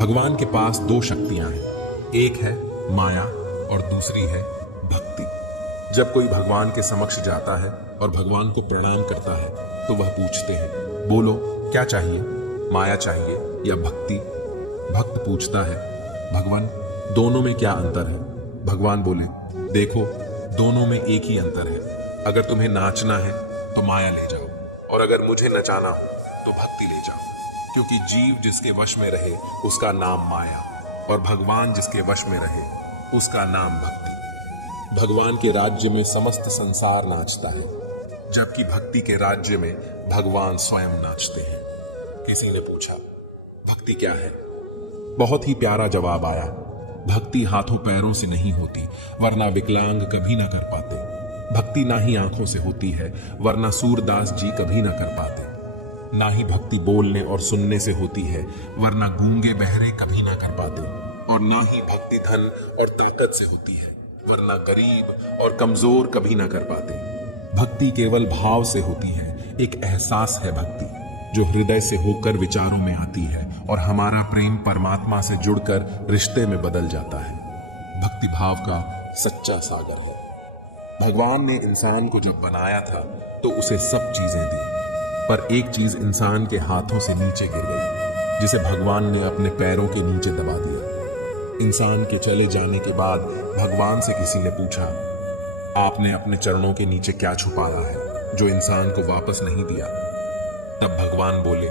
भगवान के पास दो शक्तियां हैं, एक है माया और दूसरी है भक्ति। जब कोई भगवान के समक्ष जाता है और भगवान को प्रणाम करता है तो वह पूछते हैं, बोलो क्या चाहिए, माया चाहिए या भक्ति? भक्त पूछता है, भगवान दोनों में क्या अंतर है? भगवान बोले, देखो दोनों में एक ही अंतर है। अगर तुम्हें नाचना है तो माया ले जाओ, और अगर मुझे नचाना हो तो भक्ति ले जाओ। क्योंकि जीव जिसके वश में रहे उसका नाम माया, और भगवान जिसके वश में रहे उसका नाम भक्ति। भगवान के राज्य में समस्त संसार नाचता है, जबकि भक्ति के राज्य में भगवान स्वयं नाचते हैं। किसी ने पूछा, भक्ति क्या है? बहुत ही प्यारा जवाब आया, भक्ति हाथों पैरों से नहीं होती, वरना विकलांग कभी ना कर पाते। भक्ति ना ही आंखों से होती है, वरना सूरदास जी कभी ना कर पाते। ना ही भक्ति बोलने और सुनने से होती है, वरना गूंगे बहरे कभी ना कर पाते। और ना ही भक्ति धन और ताकत से होती है, वरना गरीब और कमजोर कभी ना कर पाते। भक्ति केवल भाव से होती है, एक एहसास है भक्ति, जो हृदय से होकर विचारों में आती है और हमारा प्रेम परमात्मा से जुड़कर रिश्ते में बदल जाता है। भक्ति भाव का सच्चा सागर है। भगवान ने इंसान को जब बनाया था तो उसे सब चीजें दी, पर एक चीज इंसान के हाथों से नीचे गिर गई, जिसे भगवान ने अपने पैरों के नीचे दबा दिया। इंसान के चले जाने के बाद भगवान से किसी ने पूछा, आपने अपने चरणों के नीचे क्या छुपाया है जो इंसान को वापस नहीं दिया? तब भगवान बोले,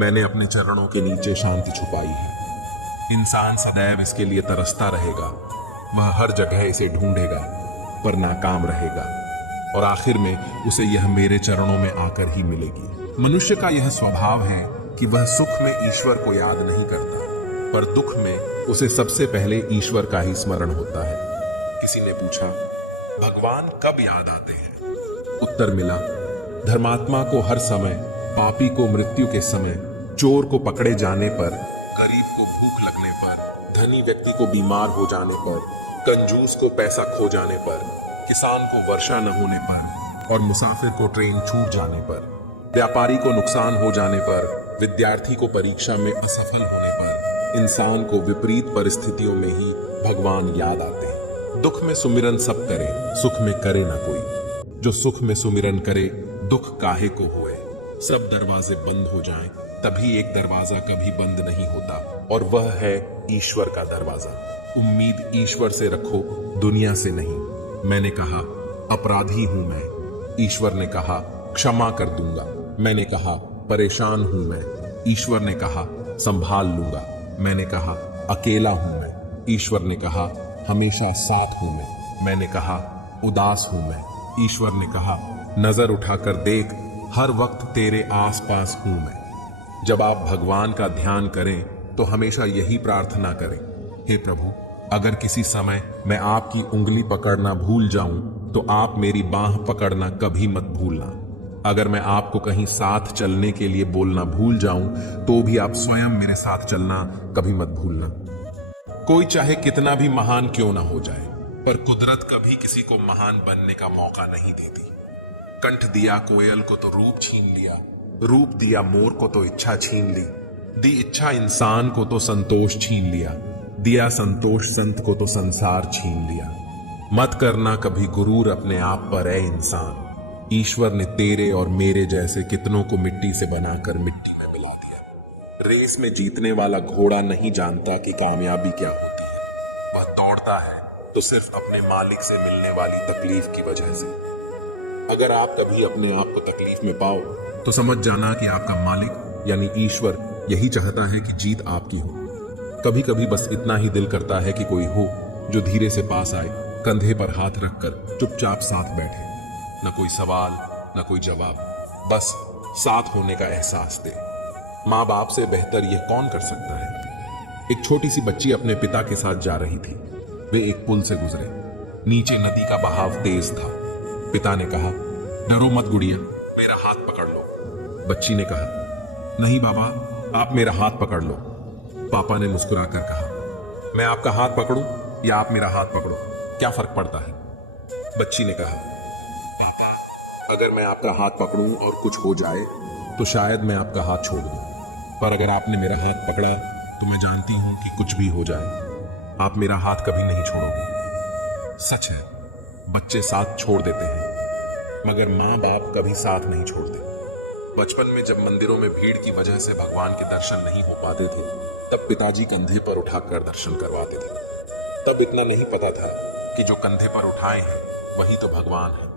मैंने अपने चरणों के नीचे शांति छुपाई है। इंसान सदैव इसके लिए तरसता रहेगा, वह हर जगह इसे ढूंढेगा पर नाकाम रहेगा, और आखिर में उसे यह मेरे चरणों में आकर ही मिलेगी। मनुष्य का यह स्वभाव है कि वह सुख में ईश्वर को याद नहीं करता, पर दुख में उसे सबसे पहले ईश्वर का ही स्मरण होता है। किसी ने पूछा, भगवान कब याद आते हैं? उत्तर मिला, धर्मात्मा को हर समय, पापी को मृत्यु के समय, चोर को पकड़े जाने पर, गरीब को भूख लगने पर, धनी व्यक्ति को बीमार हो जाने पर, कंजूस को पैसा खो जाने पर, किसान को वर्षा न होने पर, और मुसाफिर को ट्रेन छूट जाने पर, व्यापारी को नुकसान हो जाने पर, विद्यार्थी को परीक्षा में असफल होने पर, इंसान को विपरीत परिस्थितियों में ही भगवान याद आते हैं। दुख में सुमिरन सब करे, सुख में करे ना कोई। जो सुख में सुमिरन करे, दुख काहे को होए। सब दरवाजे बंद हो जाएं, तभी एक दरवाजा कभी बंद नहीं होता, और वह है ईश्वर का दरवाजा। उम्मीद ईश्वर से रखो, दुनिया से नहीं। मैंने कहा, अपराधी हूं मैं। ईश्वर ने कहा, क्षमा कर दूंगा। मैंने कहा, परेशान हूं मैं। ईश्वर ने कहा, संभाल लूंगा। मैंने कहा, अकेला हूं मैं। ईश्वर ने कहा, हमेशा साथ हूं मैं। मैंने कहा, उदास हूं मैं। ईश्वर ने कहा, नजर उठाकर देख, हर वक्त तेरे आसपास हूं मैं। जब आप भगवान का ध्यान करें तो हमेशा यही प्रार्थना करें, हे प्रभु, अगर किसी समय मैं आपकी उंगली पकड़ना भूल जाऊं तो आप मेरी बाह पकड़ना कभी मत भूलना। अगर मैं आपको कहीं साथ चलने के लिए बोलना भूल जाऊं तो भी आप स्वयं मेरे साथ चलना कभी मत भूलना। कोई चाहे कितना भी महान क्यों ना हो जाए, पर कुदरत कभी किसी को महान बनने का मौका नहीं देती। कंठ दिया कोयल को तो रूप छीन लिया, रूप दिया मोर को तो इच्छा छीन ली, दी इच्छा इंसान को तो संतोष छीन लिया, दिया संतोष संत को तो संसार छीन लिया। मत करना कभी गुरूर अपने आप पर ए इंसान। ईश्वर ने तेरे और मेरे जैसे कितनों को मिट्टी से बनाकर मिट्टी में मिला दिया। रेस में जीतने वाला घोड़ा नहीं जानता कि कामयाबी क्या होती है। वह दौड़ता है तो सिर्फ अपने मालिक से मिलने वाली तकलीफ की वजह से। अगर आप कभी अपने आप को तकलीफ में पाओ तो समझ जाना कि आपका मालिक यानी ईश्वर यही चाहता है कि जीत आपकी हो। कभी कभी बस इतना ही दिल करता है कि कोई हो जो धीरे से पास आए, कंधे पर हाथ रखकर चुपचाप साथ बैठे। न कोई सवाल, न कोई जवाब, बस साथ होने का एहसास दे। माँ बाप से बेहतर यह कौन कर सकता है? एक छोटी सी बच्ची अपने पिता के साथ जा रही थी। वे एक पुल से गुजरे। नीचे नदी का बहाव तेज था। पिता ने कहा, डरो मत गुड़िया, मेरा हाथ पकड़ लो। बच्ची ने कहा, नहीं बाबा, आप मेरा हाथ पकड़ लो। पापा ने मुस्कुराकर कहा, मैं आपका हाथ पकड़ूं या आप मेरा हाथ पकड़ो, क्या फर्क पड़ता है? बच्ची ने कहा, पापा, अगर मैं आपका हाथ पकड़ूं और कुछ हो जाए तो शायद मैं आपका हाथ छोड़ दूं, पर अगर आपने मेरा हाथ पकड़ा तो मैं जानती हूं कि कुछ भी हो जाए आप मेरा हाथ कभी नहीं छोड़ोगे। सच है, बच्चे साथ छोड़ देते हैं मगर माँ बाप कभी साथ नहीं छोड़ते। बचपन में जब मंदिरों में भीड़ की वजह से भगवान के दर्शन नहीं हो पाते थे, तब पिताजी कंधे पर उठाकर दर्शन करवाते थे। तब इतना नहीं पता था कि जो कंधे पर उठाए हैं वही तो भगवान है।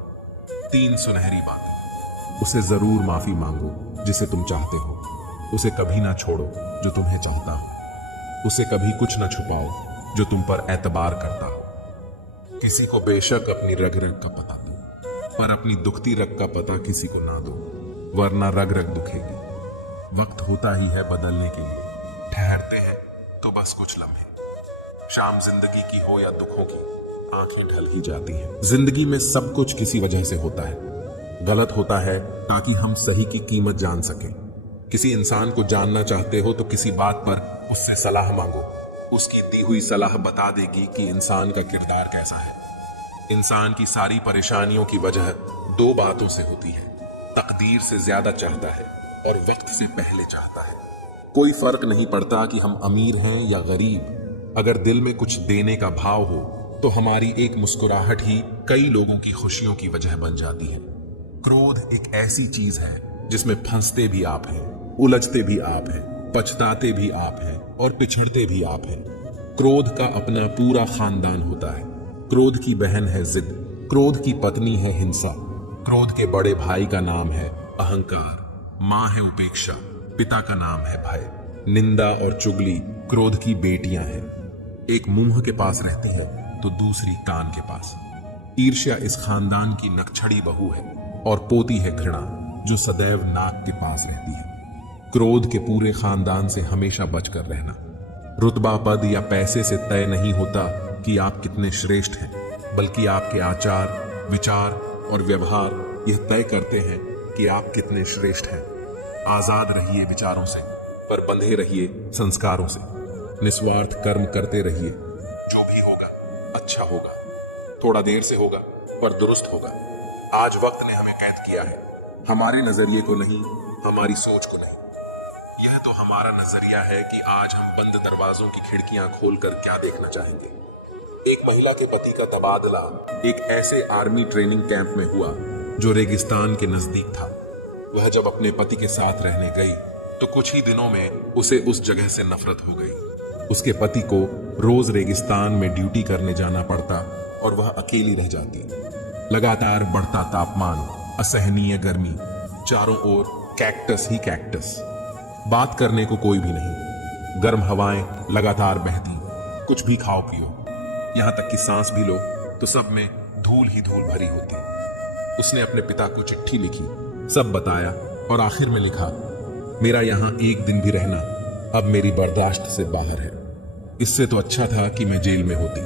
3 सुनहरी बातें। उसे जरूर माफी मांगो जिसे तुम चाहते हो, उसे कभी ना छोड़ो जो तुम्हें चाहता हो, उसे कभी कुछ ना छुपाओ जो तुम पर एतबार करता हो। किसी को बेशक अपनी रग रग का पता दो, पर अपनी दुखती रग का पता किसी को ना दो, वरना रग रग दुखेगी। वक्त होता ही है बदलने के लिए, ठहरते हैं तो बस कुछ लम्हे। शाम जिंदगी की हो या दुखों की, आंखें ढल ही जाती हैं। जिंदगी में सब कुछ किसी वजह से होता है। गलत होता है ताकि हम सही की कीमत जान सकें। किसी इंसान को जानना चाहते हो तो किसी बात पर उससे सलाह मांगो। उसकी दी हुई सलाह बता देगी कि इंसान का किरदार कैसा है। इंसान की सारी परेशानियों की वजह 2 बातों से होती है। तकदीर से ज्यादा चाहता है और वक्त से पहले चाहता है। कोई फर्क नहीं पड़ता कि हम अमीर हैं या गरीब। अगर दिल में कुछ देने का भाव हो तो हमारी एक मुस्कुराहट ही कई लोगों की खुशियों की वजह बन जाती है। क्रोध एक ऐसी चीज है जिसमें फंसते भी आप हैं, उलझते भी आप हैं, पछताते भी आप हैं और पिछड़ते भी आप हैं। क्रोध का अपना पूरा खानदान होता है। क्रोध की बहन है जिद, क्रोध की पत्नी है हिंसा, क्रोध के बड़े भाई का नाम है अहंकार, माँ है उपेक्षा, पिता का नाम है भय। निंदा और चुगली क्रोध की बेटियां हैं। एक मुंह के पास रहती है तो दूसरी कान के पास। ईर्ष्या इस खानदान की नकछड़ी बहू है और पोती है घृणा जो सदैव नाक के पास रहती है। क्रोध के पूरे खानदान से हमेशा बचकर रहना। रुतबा पद या पैसे से तय नहीं होता कि आप कितने श्रेष्ठ हैं, बल्कि आपके आचार, विचार और व्यवहार यह तय करते हैं कि आप कितने श्रेष्ठ हैं। आजाद रहिए विचारों से, पर बंधे रहिए संस्कारों से। निस्वार्थ कर्म करते रहिए। जो भी होगा अच्छा होगा, थोड़ा देर से होगा पर दुरुस्त होगा। आज वक्त ने हमें कैद किया है, हमारे नजरिए को नहीं, हमारी सोच को नहीं। यह तो हमारा नजरिया है कि आज हम बंद दरवाजों की खिड़कियां खोलकर क्या देखना चाहेंगे। एक महिला के पति का तबादला एक ऐसे आर्मी ट्रेनिंग कैंप में हुआ जो रेगिस्तान के नजदीक था। वह जब अपने पति के साथ रहने गई तो कुछ ही दिनों में उसे उस जगह से नफरत हो गई। उसके पति को रोज रेगिस्तान में ड्यूटी करने जाना पड़ता और वह अकेली रह जाती। लगातार बढ़ता तापमान, असहनीय गर्मी, चारों ओर कैक्टस ही कैक्टस। बात करने को कोई भी नहीं। गर्म हवाएं लगातार बहती। कुछ भी खाओ पियो, यहां तक कि सांस भी लो तो सब में धूल ही धूल भरी होती। उसने अपने पिता को चिट्ठी लिखी, सब बताया और आखिर में लिखा, मेरा यहां एक दिन भी रहना अब मेरी बर्दाश्त से बाहर है। इससे तो अच्छा था कि मैं जेल में होती।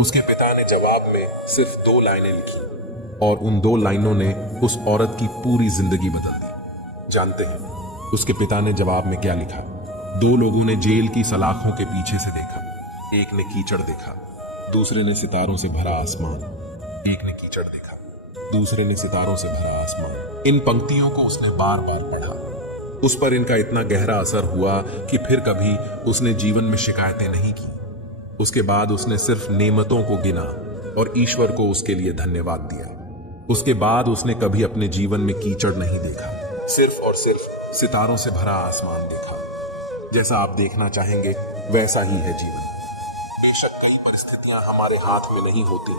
उसके पिता ने जवाब में सिर्फ 2 लाइनें लिखी और उन 2 लाइनों ने उस औरत की पूरी जिंदगी बदल दी। जानते हैं उसके पिता ने जवाब में क्या लिखा? 2 लोगों ने जेल की सलाखों के पीछे से देखा। एक ने कीचड़ देखा, दूसरे ने सितारों से भरा आसमान। एक ने कीचड़ देखा, दूसरे ने सितारों से भरा आसमान। इन पंक्तियों को उसने बार बार पढ़ा। उस पर इनका इतना गहरा असर हुआ कि फिर कभी उसने जीवन में शिकायतें नहीं की। उसके बाद उसने सिर्फ नेमतों को गिना और ईश्वर को उसके लिए धन्यवाद दिया। उसके बाद उसने कभी अपने जीवन में कीचड़ नहीं देखा, सिर्फ और सिर्फ सितारों से भरा आसमान देखा। जैसा आप देखना चाहेंगे वैसा ही है जीवन। बेशक कई परिस्थितियां हमारे हाथ में नहीं होती,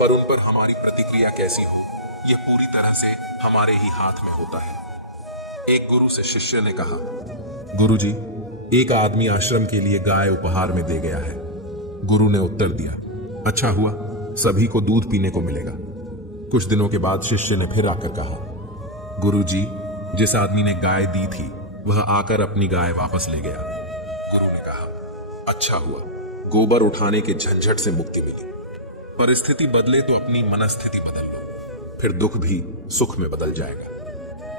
पर उन पर हमारी प्रतिक्रिया कैसी हो यह पूरी तरह से हमारे ही हाथ में होता है। एक गुरु से शिष्य ने कहा, गुरुजी, एक आदमी आश्रम के लिए गाय उपहार में दे गया है। गुरु ने उत्तर दिया, अच्छा हुआ, सभी को दूध पीने को मिलेगा। कुछ दिनों के बाद शिष्य ने फिर आकर कहा, गुरुजी, जिस आदमी ने गाय दी थी वह आकर अपनी गाय वापस ले गया। गुरु ने कहा, अच्छा हुआ, गोबर उठाने के झंझट से मुक्ति मिली। परिस्थिति बदले तो अपनी मनस्थिति बदल लो, फिर दुख भी सुख में बदल जाएगा।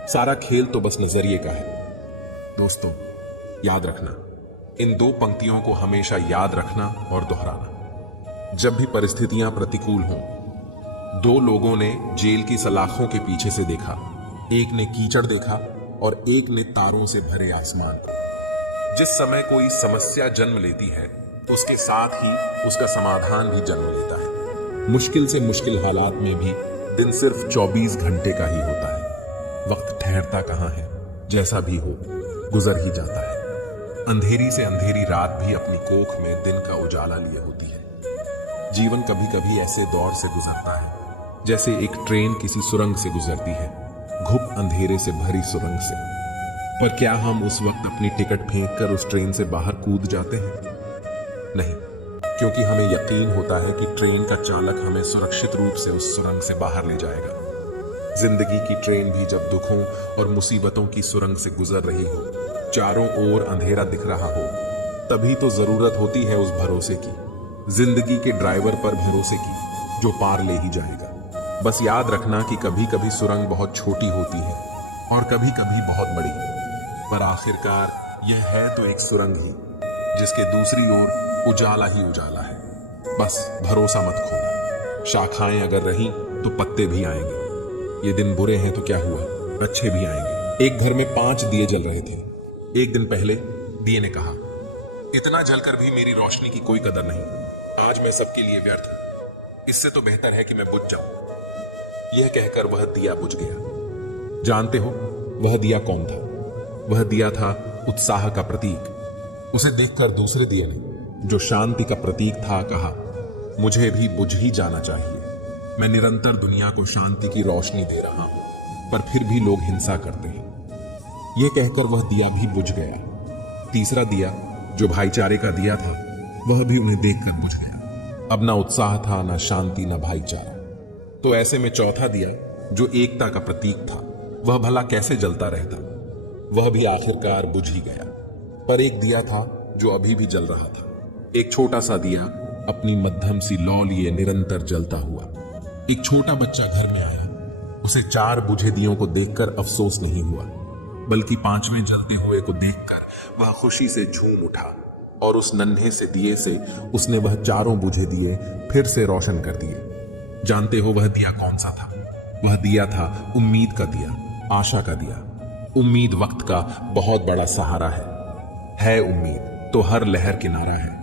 सारा खेल तो बस नजरिए का है। दोस्तों, याद रखना, इन 2 पंक्तियों को हमेशा याद रखना और दोहराना। जब भी परिस्थितियां प्रतिकूल हों, 2 लोगों ने जेल की सलाखों के पीछे से देखा। एक ने कीचड़ देखा और एक ने तारों से भरे आसमान। जिस समय कोई समस्या जन्म लेती है उसके साथ ही उसका समाधान भी जन्म लेता है। मुश्किल से मुश्किल हालात में भी दिन सिर्फ 24 घंटे का ही होता है। वक्त ठहरता कहाँ है, जैसा भी हो गुजर ही जाता है। अंधेरी से अंधेरी रात भी अपनी कोख में दिन का उजाला लिए होती है। जीवन कभी कभी ऐसे दौर से गुजरता है जैसे एक ट्रेन किसी सुरंग से गुजरती है, घुप अंधेरे से भरी सुरंग से। पर क्या हम उस वक्त अपनी टिकट फेंक कर उस ट्रेन से बाहर कूद जाते हैं? नहीं, क्योंकि हमें यकीन होता है कि ट्रेन का चालक हमें सुरक्षित रूप से उस सुरंग से बाहर ले जाएगा। जिंदगी की ट्रेन भी जब दुखों और मुसीबतों की सुरंग से गुजर रही हो, चारों ओर अंधेरा दिख रहा हो, तभी तो जरूरत होती है उस भरोसे की, जिंदगी के ड्राइवर पर भरोसे की, जो पार ले ही जाएगा। बस याद रखना कि कभी कभी सुरंग बहुत छोटी होती है और कभी कभी बहुत बड़ी, पर आखिरकार यह है तो एक सुरंग ही, जिसके दूसरी ओर उजाला ही उजाला है। बस भरोसा मत खोना। शाखाएं अगर रहीं तो पत्ते भी आएंगे। ये दिन बुरे हैं तो क्या हुआ, अच्छे भी आएंगे। एक घर में 5 दिए जल रहे थे। एक दिन पहले दिए ने कहा, इतना जलकर भी मेरी रोशनी की कोई कदर नहीं, आज मैं सबके लिए व्यर्थ हूं, इससे तो बेहतर है कि मैं बुझ जाऊं। यह कहकर वह दिया बुझ गया। जानते हो वह दिया कौन था? वह दिया था उत्साह का प्रतीक। उसे देखकर दूसरे दिए ने, जो शांति का प्रतीक था, कहा, मुझे भी बुझ ही जाना चाहिए। मैं निरंतर दुनिया को शांति की रोशनी दे रहा हूं, पर फिर भी लोग हिंसा करते हैं। यह कहकर वह दिया भी बुझ गया। तीसरा दिया, जो भाईचारे का दिया था, वह भी उन्हें देखकर बुझ गया। अब ना उत्साह था, ना शांति, ना भाईचारा। तो ऐसे में चौथा दिया, जो एकता का प्रतीक था, वह भला कैसे जलता रहता? वह भी आखिरकार बुझ ही गया। पर एक दिया था जो अभी भी जल रहा था। एक छोटा सा दिया अपनी मध्यम सी लौ लिए निरंतर जलता हुआ। एक छोटा बच्चा घर में आया। उसे 4 बुझे दियों को देखकर अफसोस नहीं हुआ, बल्कि 5वें जलते हुए को देखकर वह खुशी से झूम उठा और उस नन्हे से दिए से उसने वह 4 बुझे दिए फिर से रोशन कर दिए। जानते हो वह दिया कौन सा था? वह दिया था उम्मीद का दिया, आशा का दिया। उम्मीद वक्त का बहुत बड़ा सहारा है उम्मीद तो हर लहर किनारा है।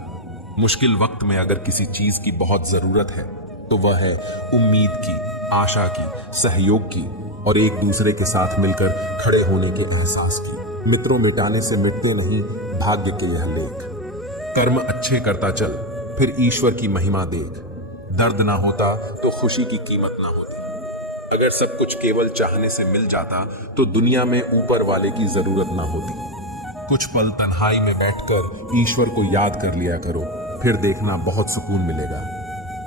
मुश्किल वक्त में अगर किसी चीज की बहुत जरूरत है तो वह है उम्मीद की, आशा की, सहयोग की और एक दूसरे के साथ मिलकर खड़े होने के एहसास की। मित्रों मिटाने से मिटते नहीं भाग्य के यह लेख। कर्म अच्छे करता चल, फिर ईश्वर की महिमा देख। दर्द ना होता तो खुशी की कीमत ना होती। अगर सब कुछ केवल चाहने से मिल जाता तो दुनिया में ऊपर वाले की जरूरत ना होती। कुछ पल तन्हाई में बैठकर ईश्वर को याद कर लिया करो, फिर देखना बहुत सुकून मिलेगा।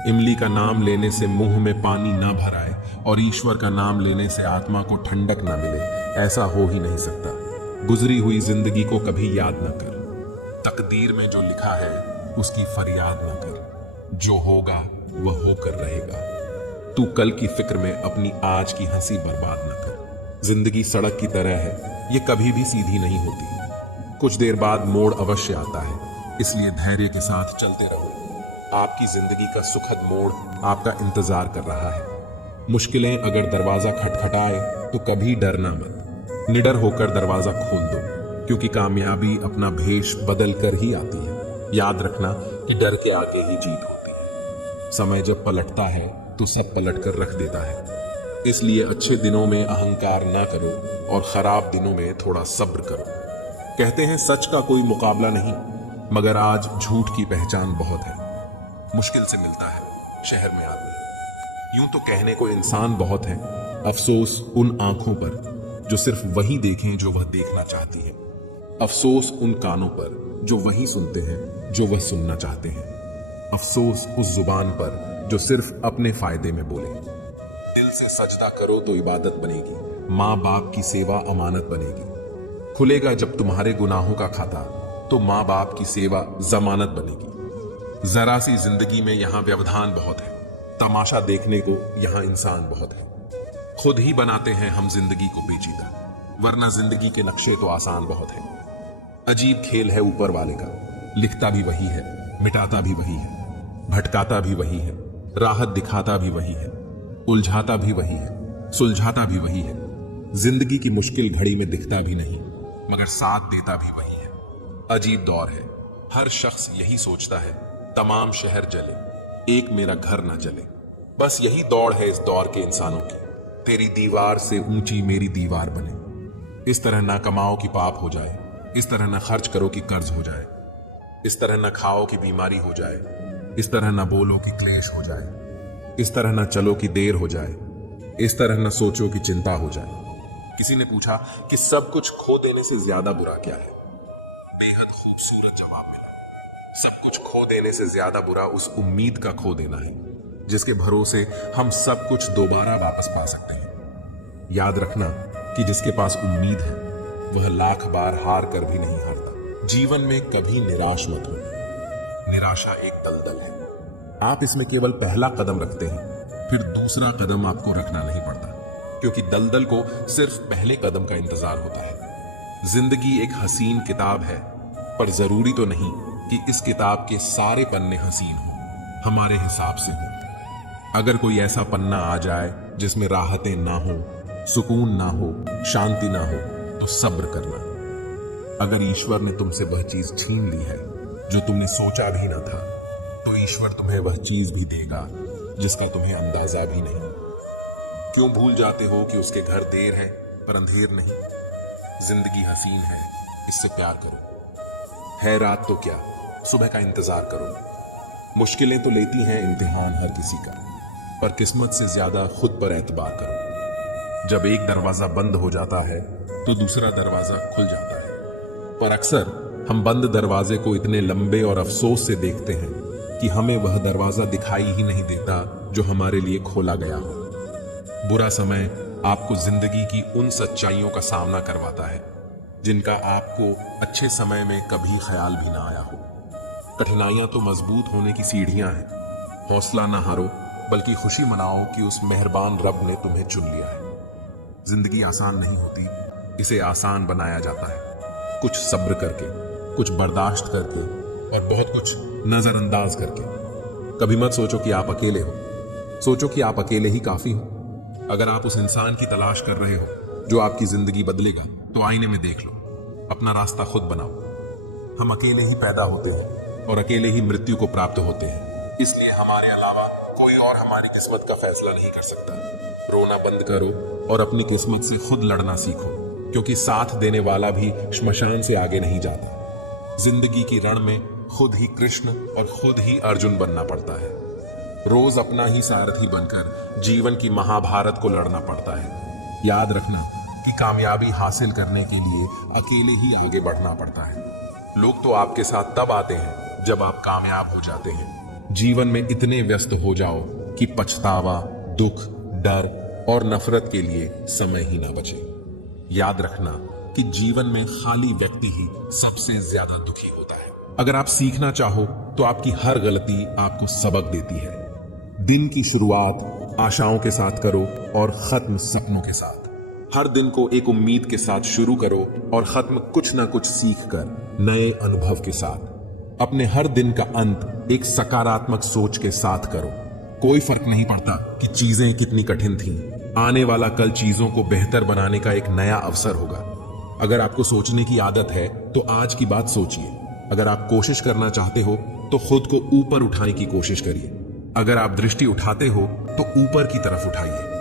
इमली का नाम लेने से मुंह में पानी ना भर आए और ईश्वर का नाम लेने से आत्मा को ठंडक ना मिले, ऐसा हो ही नहीं सकता। गुजरी हुई जिंदगी को कभी याद ना कर। तकदीर में जो लिखा है उसकी फरियाद ना कर। जो होगा वह होकर रहेगा। तू कल की फिक्र में अपनी आज की हंसी बर्बाद न कर। जिंदगी सड़क की तरह है, ये कभी भी सीधी नहीं होती। कुछ देर बाद मोड़ अवश्य आता है, इसलिए धैर्य के साथ चलते रहो। आपकी जिंदगी का सुखद मोड़ आपका इंतजार कर रहा है। मुश्किलें अगर दरवाजा खटखटाए तो कभी डरना मत। निडर होकर दरवाजा खोल दो, क्योंकि कामयाबी अपना भेष बदल कर ही आती है। याद रखना कि डर के आगे ही जीत होती है। समय जब पलटता है तो सब पलट कर रख देता है। इसलिए अच्छे दिनों में अहंकार ना करो और खराब दिनों में थोड़ा सब्र करो। कहते हैं सच का कोई मुकाबला नहीं, मगर आज झूठ की पहचान बहुत है। मुश्किल से मिलता है शहर में आदमी। यूं तो कहने को इंसान बहुत है, अफसोस उन आंखों पर जो सिर्फ वही देखें जो वह देखना चाहती है। अफसोस उन कानों पर जो वही सुनते हैं जो वह सुनना चाहते हैं। अफसोस उस जुबान पर जो सिर्फ अपने फायदे में बोले। दिल से सजदा करो तो इबादत बनेगी। माँ बाप की सेवा अमानत बनेगी। खुलेगा जब तुम्हारे गुनाहों का खाता तो माँ बाप की सेवा जमानत बनेगी। जरा सी जिंदगी में यहाँ व्यवधान बहुत है, तमाशा देखने को यहाँ इंसान बहुत है। खुद ही बनाते हैं हम जिंदगी को पेचीदा, वरना जिंदगी के नक्शे तो आसान बहुत है। अजीब खेल है ऊपर वाले का, लिखता भी वही है, मिटाता भी वही है, भटकाता भी वही है, राहत दिखाता भी वही है, उलझाता भी वही है, सुलझाता भी वही है। जिंदगी की मुश्किल घड़ी में दिखता भी नहीं, मगर साथ देता भी वही है। अजीब दौर है। हर शख्स यही सोचता है, तमाम शहर जले, एक मेरा घर ना जले। बस यही दौड़ है इस दौर के इंसानों की। तेरी दीवार से ऊंची मेरी दीवार बने। इस तरह ना कमाओ कि पाप हो जाए, इस तरह ना खर्च करो कि कर्ज हो जाए, इस तरह ना खाओ कि बीमारी हो जाए, इस तरह ना बोलो कि क्लेश हो जाए, इस तरह ना चलो कि देर हो जाए, इस तरह ना सोचो कि चिंता हो जाए। किसी ने पूछा कि सब कुछ खो देने से ज्यादा बुरा क्या है? बेहद खूबसूरत जवाब मिला। सब कुछ खो देने से ज्यादा बुरा उस उम्मीद का खो देना है जिसके भरोसे हम सब कुछ दोबारा वापस पा सकते हैं। याद रखना कि जिसके पास उम्मीद है वह लाख बार हार कर भी नहीं हारता। जीवन में कभी निराश मत हो। निराशा एक दलदल है। आप इसमें केवल पहला कदम रखते हैं, फिर दूसरा कदम आपको रखना नहीं पड़ता, क्योंकि दलदल को सिर्फ पहले कदम का इंतजार होता है। जिंदगी एक हसीन किताब है, पर जरूरी तो नहीं कि इस किताब के सारे पन्ने हसीन हो, हमारे हिसाब से हो। अगर कोई ऐसा पन्ना आ जाए जिसमें राहतें ना हो, सुकून ना हो, शांति ना हो, तो सब्र करना। अगर ईश्वर ने तुमसे वह चीज छीन ली है जो तुमने सोचा भी ना था, तो ईश्वर तुम्हें वह चीज भी देगा जिसका तुम्हें अंदाजा भी नहीं। क्यों भूल जाते हो कि उसके घर देर है पर अंधेर नहीं? जिंदगी हसीन है, इससे प्यार करो। है रात तो क्या, सुबह का इंतजार करो। मुश्किलें तो लेती हैं इम्तिहान हर किसी का, पर किस्मत से ज्यादा खुद पर एतबार करो। जब एक दरवाजा बंद हो जाता है तो दूसरा दरवाजा खुल जाता है, पर अक्सर हम बंद दरवाजे को इतने लंबे और अफसोस से देखते हैं कि हमें वह दरवाजा दिखाई ही नहीं देता जो हमारे लिए खोला गया हो। बुरा समय आपको जिंदगी की उन सच्चाइयों का सामना करवाता है जिनका आपको अच्छे समय में कभी ख्याल भी ना आया हो। कठिनाइयां तो मजबूत होने की सीढ़ियां हैं। हौसला ना हारो, बल्कि खुशी मनाओ कि उस मेहरबान रब ने तुम्हें चुन लिया है। जिंदगी आसान नहीं होती, इसे आसान बनाया जाता है। कुछ सब्र करके, कुछ बर्दाश्त करके और बहुत कुछ नजरअंदाज करके। कभी मत सोचो कि आप अकेले हो, सोचो कि आप अकेले ही काफी हो। अगर आप उस इंसान की तलाश कर रहे हो जो आपकी जिंदगी बदलेगा, तो आईने में देख लो, अपना रास्ता खुद बनाओ। हम अकेले ही पैदा होते हैं और अकेले ही मृत्यु को प्राप्त होते हैं, इसलिए हमारे अलावा कोई और हमारी किस्मत का फैसला नहीं कर सकता। रोना बंद करो और अपनी किस्मत से खुद लड़ना सीखो, क्योंकि साथ देने वाला भी श्मशान से आगे नहीं जाता। जिंदगी की रण में खुद ही कृष्ण और खुद ही अर्जुन बनना पड़ता है। रोज अपना ही सारथी बनकर जीवन की महाभारत को लड़ना पड़ता है। याद रखना कि कामयाबी हासिल करने के लिए अकेले ही आगे बढ़ना पड़ता है। लोग तो आपके साथ तब आते हैं जब आप कामयाब हो जाते हैं। जीवन में इतने व्यस्त हो जाओ कि पछतावा, दुख, डर और नफरत के लिए समय ही ना बचे। याद रखना कि जीवन में खाली व्यक्ति ही सबसे ज्यादा दुखी होता है। अगर आप सीखना चाहो तो आपकी हर गलती आपको सबक देती है। दिन की शुरुआत आशाओं के साथ करो और खत्म सपनों के साथ। हर दिन को एक उम्मीद के साथ शुरू करो और खत्म कुछ ना कुछ सीख कर नए अनुभव के साथ। अपने हर दिन का अंत एक सकारात्मक सोच के साथ करो। कोई फर्क नहीं पड़ता कि चीजें कितनी कठिन थीं। आने वाला कल चीजों को बेहतर बनाने का एक नया अवसर होगा। अगर आपको सोचने की आदत है तो आज की बात सोचिए। अगर आप कोशिश करना चाहते हो तो खुद को ऊपर उठाने की कोशिश करिए। अगर आप दृष्टि उठाते हो तो ऊपर की तरफ उठाइए।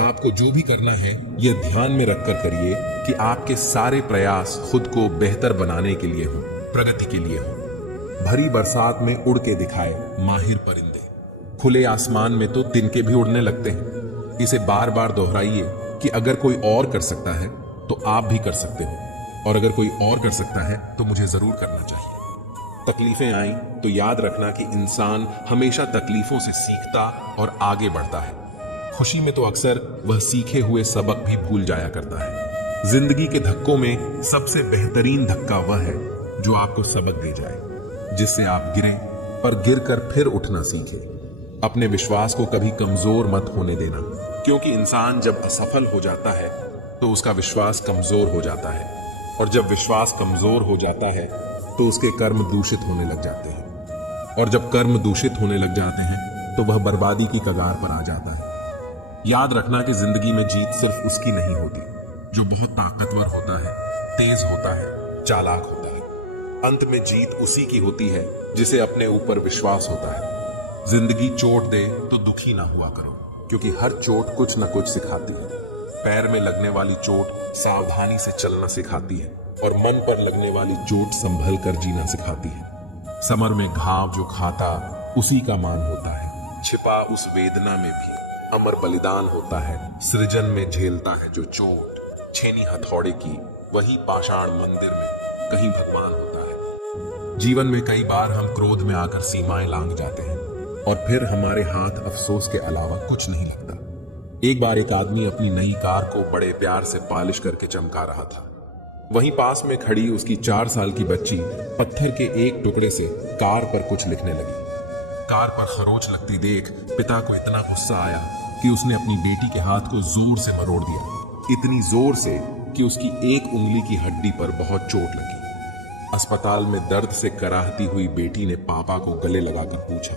आपको जो भी करना है यह ध्यान में रखकर करिए कि आपके सारे प्रयास खुद को बेहतर बनाने के लिए हो, प्रगति के लिए हो। भरी बरसात में उड़ के दिखाए माहिर परिंदे। खुले आसमान में तो तिनके भी उड़ने लगते हैं। इसे बार बार दोहराइए कि अगर कोई और कर सकता है तो आप भी कर सकते हो, और अगर कोई और कर सकता है तो मुझे जरूर करना चाहिए। तकलीफें आईं तो याद रखना कि इंसान हमेशा तकलीफों से सीखता और आगे बढ़ता है। खुशी में तो अक्सर वह सीखे हुए सबक भी भूल जाया करता है। जिंदगी के धक्कों में सबसे बेहतरीन धक्का वह है जो आपको सबक दे जाए, जिससे आप गिरें पर गिरकर फिर उठना सीखें। अपने विश्वास को कभी कमजोर मत होने देना, क्योंकि इंसान जब असफल हो जाता है तो उसका विश्वास कमजोर हो जाता है, और जब विश्वास कमजोर हो जाता है तो उसके कर्म दूषित होने लग जाते हैं, और जब कर्म दूषित होने लग जाते हैं तो वह बर्बादी की कगार पर आ जाता है। याद रखना कि जिंदगी में जीत सिर्फ उसकी नहीं होती जो बहुत ताकतवर होता है, तेज होता है, चालाक होता है। अंत में जीत उसी की होती है जिसे अपने ऊपर विश्वास होता है। जिंदगी चोट दे तो दुखी ना हुआ करो, क्योंकि हर चोट कुछ न कुछ सिखाती है। पैर में लगने वाली चोट सावधानी से चलना सिखाती है, और मन पर लगने वाली चोट संभल कर जीना सिखाती है। समर में घाव जो खाता उसी का मान होता है। छिपा उस वेदना में भी अमर बलिदान होता है। सृजन में झेलता है जो चोट छेनी हथौड़े की, वही पाषाण मंदिर में कहीं भगवान होता है। जीवन में कई बार हम क्रोध में आकर सीमाएं लांघ जाते हैं, और फिर हमारे हाथ अफसोस के अलावा कुछ नहीं लगता। एक बार एक आदमी अपनी नई कार को बड़े प्यार से पॉलिश करके चमका रहा था। वहीं पास में खड़ी उसकी 4 साल की बच्ची पत्थर के एक टुकड़े से कार पर कुछ लिखने लगी। कार पर खरोंच लगती देख पिता को इतना गुस्सा आया कि उसने अपनी बेटी के हाथ को जोर से मरोड़ दिया, इतनी जोर से कि उसकी एक उंगली की हड्डी पर बहुत चोट लगी। अस्पताल में दर्द से कराहती हुई बेटी ने पापा को गले लगाकर पूछा,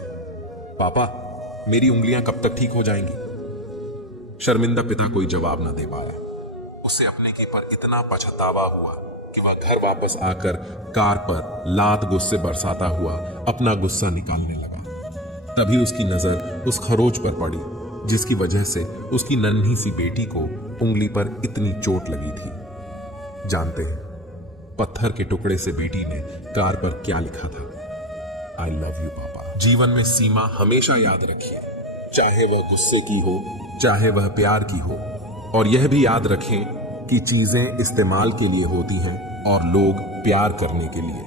पापा, मेरी उंगलियां कब तक ठीक हो जाएंगी? शर्मिंदा पिता कोई जवाब न दे पाया। उसे अपने के पर इतना पछतावा हुआ कि वह घर वापस आकर कार पर लात गुस्से बरसाता हुआ अपना गुस्सा निकालने लगा। तभी उसकी नजर उस खरोच पर पड़ी जिसकी वजह से उसकी नन्ही सी बेटी को उंगली पर इतनी चोट लगी थी। जानते हैं पत्थर के टुकड़े से बेटी ने कार पर क्या लिखा था? आई लव यू पापा। जीवन में सीमा हमेशा याद रखिए, चाहे वह गुस्से की हो, चाहे वह प्यार की हो। और यह भी याद रखें कि चीजें इस्तेमाल के लिए होती हैं और लोग प्यार करने के लिए,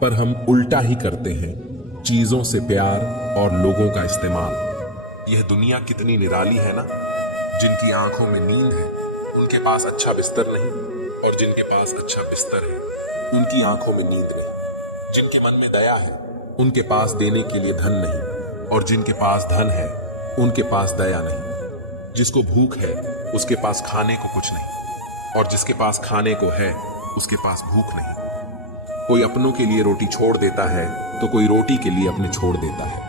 पर हम उल्टा ही करते हैं, चीजों से प्यार और लोगों का इस्तेमाल। यह दुनिया कितनी निराली है ना। जिनकी आंखों में नींद है उनके पास अच्छा बिस्तर नहीं, और जिनके पास अच्छा बिस्तर है उनकी आंखों में नींद नहीं। जिनके मन में दया है उनके पास देने के लिए धन नहीं, और जिनके पास धन है उनके पास दया नहीं। जिसको भूख है उसके पास खाने को कुछ नहीं, और जिसके पास खाने को है उसके पास भूख नहीं। कोई अपनों के लिए रोटी छोड़ देता है तो कोई रोटी के लिए अपने छोड़ देता है।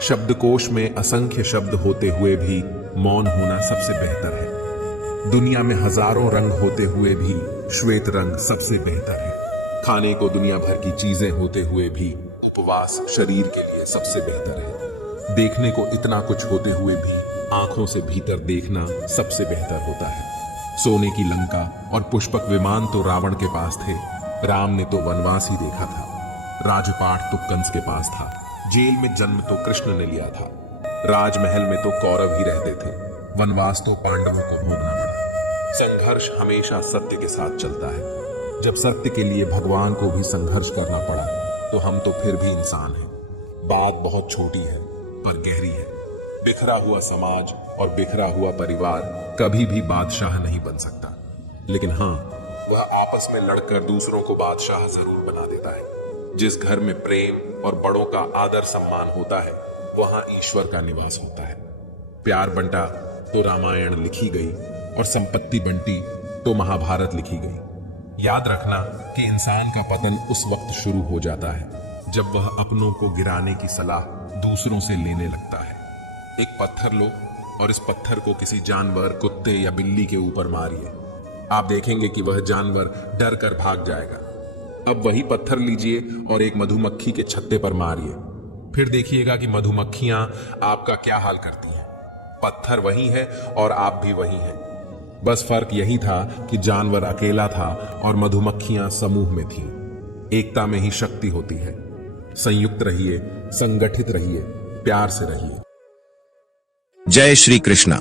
शब्दकोश में असंख्य शब्द होते हुए भी मौन होना सबसे बेहतर है। दुनिया में हजारों रंग होते हुए भी श्वेत रंग सबसे बेहतर है। खाने को दुनिया भर की चीजें होते हुए भी उपवास शरीर के लिए सबसे बेहतर है। देखने को इतना कुछ होते हुए भी आंखों से भीतर देखना सबसे बेहतर होता है। सोने की लंका और पुष्पक विमान तो रावण के पास थे, राम ने तो वनवास ही देखा था। राजपाट तो कंस के पास था, जेल में जन्म तो कृष्ण ने लिया था। राजमहल में तो कौरव ही रहते थे, वनवास तो पांडवों को भोगना पड़ा। संघर्ष हमेशा सत्य के साथ चलता है। जब सत्य के लिए भगवान को भी संघर्ष करना पड़ा तो हम तो फिर भी इंसान हैं। बात बहुत छोटी है पर गहरी है। बिखरा हुआ समाज और बिखरा हुआ परिवार कभी भी बादशाह नहीं बन सकता, लेकिन हाँ, वह आपस में लड़कर दूसरों को बादशाह जरूर बना देता है। जिस घर में प्रेम और बड़ों का आदर सम्मान होता है वहां ईश्वर का निवास होता है। प्यार बंटा तो रामायण लिखी गई, और संपत्ति बंटी तो महाभारत लिखी गई। याद रखना कि इंसान का पतन उस वक्त शुरू हो जाता है जब वह अपनों को गिराने की सलाह दूसरों से लेने लगता है। एक पत्थर लो और इस पत्थर को किसी जानवर, कुत्ते या बिल्ली के ऊपर मारिए। आप देखेंगे कि वह जानवर डर कर भाग जाएगा। अब वही पत्थर लीजिए और एक मधुमक्खी के छत्ते पर मारिए, फिर देखिएगा कि मधुमक्खियां आपका क्या हाल करती हैं। पत्थर वही है और आप भी वही हैं। बस फर्क यही था कि जानवर अकेला था और मधुमक्खियां समूह में थीं। एकता में ही शक्ति होती है। संयुक्त रहिए, संगठित रहिए, प्यार से रहिए। जय श्री कृष्णा।